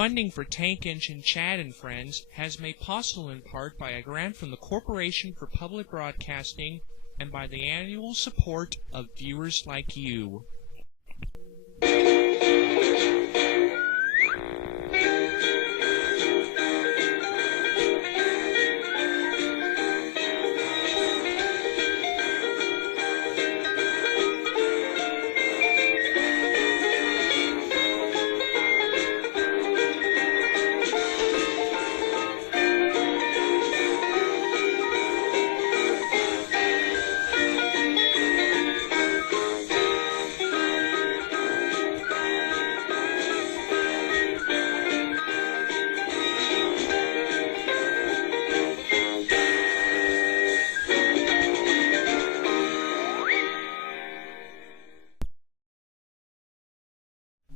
Funding for Tank Engine Chad and Friends has made possible in part by a grant from the Corporation for Public Broadcasting and by the annual support of viewers like you.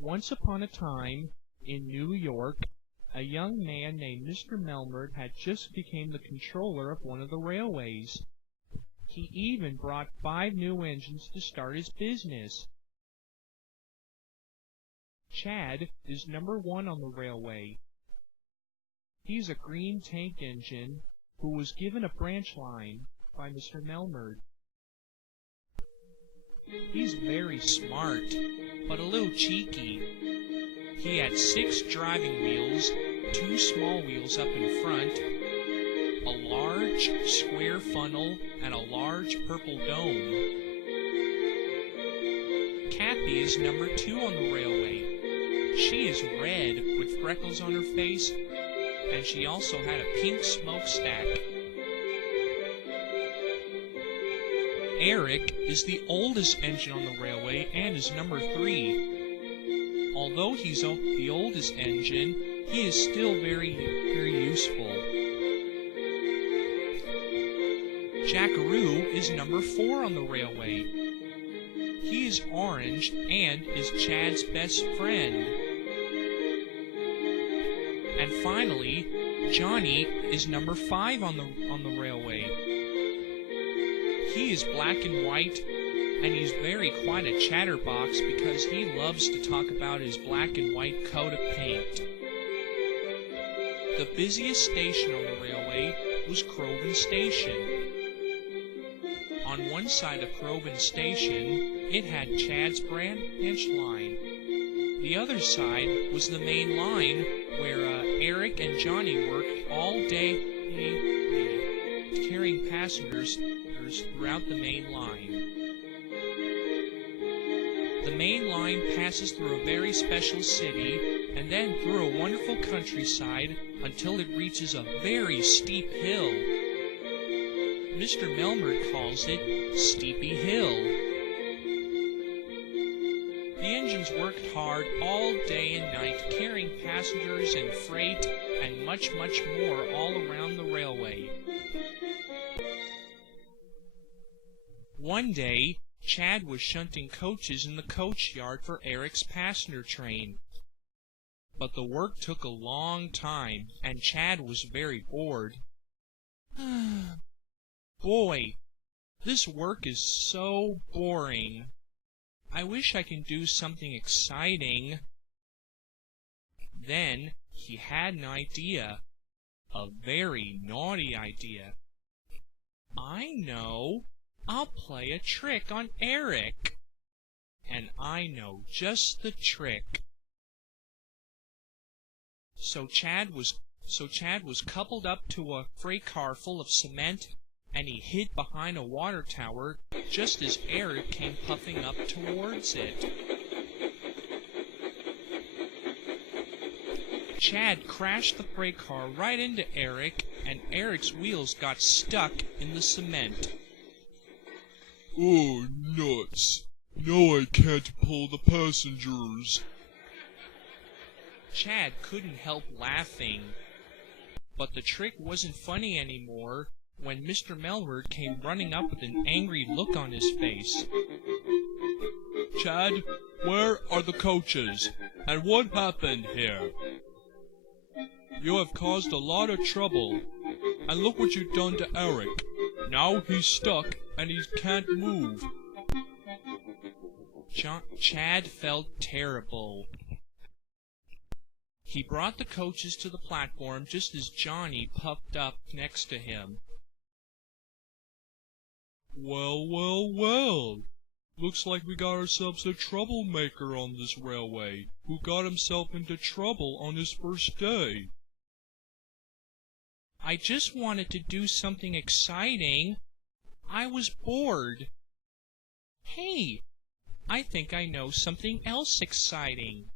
Once upon a time, in New York, a young man named Mr.Mellmerd had just become the controller of one of the railways. He even brought 5 new engines to start his business. Chad is number 1 on the railway. He's a green tank engine who was given a branch line by Mr. Mellmerd. He's very smart, but a little cheeky. He had 6 driving wheels, 2 small wheels up in front, a large square funnel, and a large purple dome. Kathy is number 2 on the railway. She is red with freckles on her face, and she also had a pink smokestack. Eric is the oldest engine on the railway and is number 3. Although he's the oldest engine, he is still very useful. Jackaroo is number 4 on the railway. He is orange and is Chad's best friend. And finally, Johnny is number 5 on the railway. He is black and white, and he's quite a chatterbox because he loves to talk about his black and white coat of paint. The busiest station on the railway was Crowben Station. On one side of Crowben Station, it had Chad's branch line. The other side was the main line where Eric and Johnny worked all day carrying passengers throughout the main line. The main line passes through a very special city and then through a wonderful countryside until it reaches a very steep hill. Mr. Mellmerd calls it Steepy Hill. The engines worked hard all day and night, carrying passengers and freight and much, much more all around the railway. One day, Chad was shunting coaches in the coach yard for Eric's passenger train. But the work took a long time, and Chad was very bored. Boy, this work is so boring. I wish I could do something exciting. Then he had an idea, a very naughty idea. I know. I'll play a trick on Eric. And I know just the trick. So Chad was coupled up to a freight car full of cement, and he hid behind a water tower just as Eric came puffing up towards it. Chad crashed the freight car right into Eric, and Eric's wheels got stuck in the cement. Oh, nuts. Now I can't pull the passengers. Chad couldn't help laughing. But the trick wasn't funny anymore when Mr. Mellmerd came running up with an angry look on his face. Chad, where are the coaches? And what happened here? You have caused a lot of trouble. And look what you've done to Eric. Now he's stuck and he can't move. Chad felt terrible. He brought the coaches to the platform just as Johnny puffed up next to him. Well, well, well. Looks like we got ourselves a troublemaker on this railway, who got himself into trouble on his first day. I just wanted to do something exciting. I was bored. Hey, I think I know something else exciting.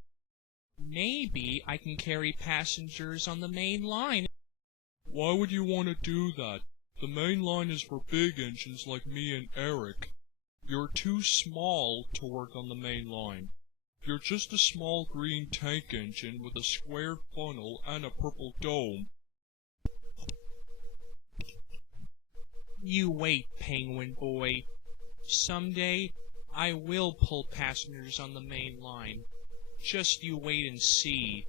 Maybe I can carry passengers on the main line. Why would you want to do that? The main line is for big engines like me and Eric. You're too small to work on the main line. You're just a small green tank engine with a square funnel and a purple dome. You wait, Penguin Boy. Someday I will pull passengers on the main line. Just you wait and see.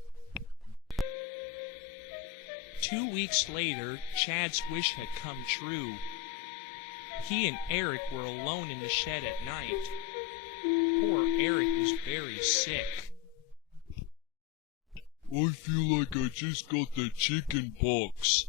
2 weeks later, Chad's wish had come true. He and Eric were alone in the shed at night. Poor Eric was very sick. I feel like I just got the chicken pox.